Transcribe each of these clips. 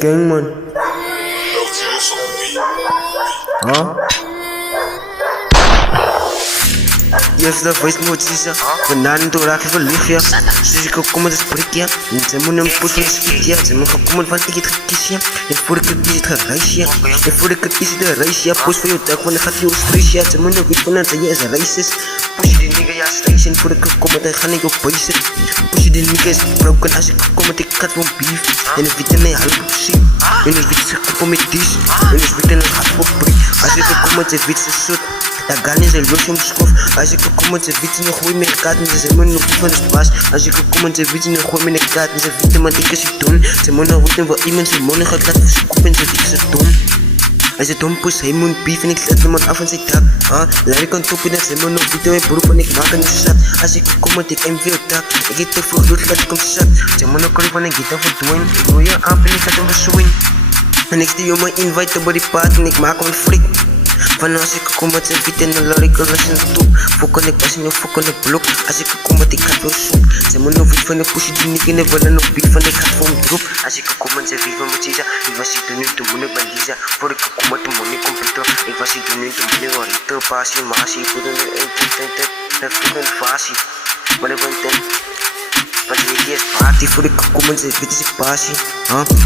Gang man. Yes, da voice notícia. Venaren to raak verliefd, ja. Dus ik kom met een sprikje. Ze moeten een poes van een schietje. Ze moeten komen van ik het gekiesje. En voor ik het is het gereisje. En voor ik het is het reisje. Poes voor je dak, want dan gaat je stressje. Ze moeten weten van dat je is een racist. Push je die nigga, ja, station. Voor ik kom met dan ga ik op basic. Push je die nigga is broken. Als ik kom met ik kat van beef. En ik weet een halve precies. En ik weet ze kom met dis. En ik weet een gat voor prik. Als ik kom met de witse soort. Dat gaan is een los om schroef. Als ik kom met de witse nog gooi met de kaarten. Ze zijn nog van de spas. Als ik kom met de witse nog gooi met de kaarten. Ze weten man ik is het doen. Ze moeten weten wat iemand zijn monnen gaat laten verkopen. Ze weten ze doen. Als het dompus, hij moet beef en ik zet hem af en zijn tak. Laat ik aan toppen dat ze me nog weten mijn beroep en ik maak een zat. Als ik kom met ik en veel tak. Ik heb te veel dood, laat ik hem zat. Ze moeten korrek van ik get hem verdwijn. Ik wil je aan en ik ga hem verzwijn. En ik stuur je mijn invite op die party en ik maak hem freak. Van als ik kom met zijn wiet en dan laat ik alles in de top. Fokken ik pas in je fokken de blok. Als ik kom met ik ga weer zoek. Ze moet nog wit van de pushy die niet in de willen nog beat van ik ga voor hem drop. Als ik kom met zijn wiet van mijn tisa. Ik was hier toen nu te moeilijk bij Lisa. Voor ik kom met de money computer. Ik was hier toen nu te moeilijk waar ik te passie. Maasie, ik voelde nu één tijd. Dat vroeg een fasie. Maar ik ben ten. Want je is party voor ik kom met zijn witte passie.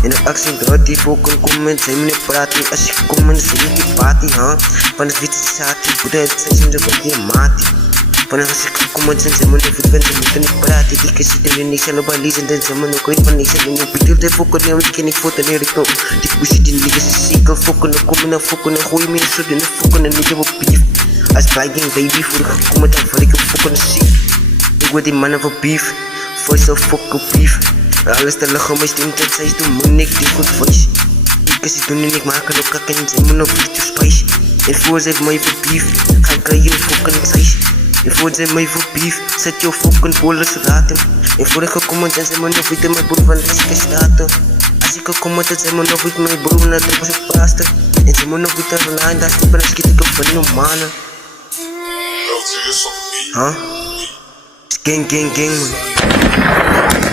En de actie draait die voor kan komen. Zij moet niet praten. Als ik kom met zijn witte party. Van het witte satie. Voor de zijn ze van die maat. Van als ik kom met zijn moet niet veel ze moeten niet praten. Ik kan zitten in niks en op een lezen. Dan zijn we nog ooit van niks en ik bedoel de fokken. En ik ken ik foto neer ik op. Die pussy die liggen ze zeker fokken. Dan komen naar fokken. Dan gooi je meer zo in de fokken. En niet op beef. Als bijging baby voor ik kom met dan val ik op fokken en ziek. Ik word die mannen voor beef. Voice of fucking beef. Alles te lachen, maar stem dat zij doen moeilijk die goed voice. Ik kan ze doen en ik maak er ook kak en ze moet nog veel te spice. En voor ze heeft mij voor beef, ga ik aan je fucking size. En voor ze heeft mij voor beef, zet je fucking bollen zo laten. En voor ik kom met ze moet nog weten mijn broer van de zieke staten. Als ik kom met ze moet nog weten mijn broer naar de boze paaster. En ze moet nog weten van aan dat ik ben schiet ik op van de mannen. Gang man.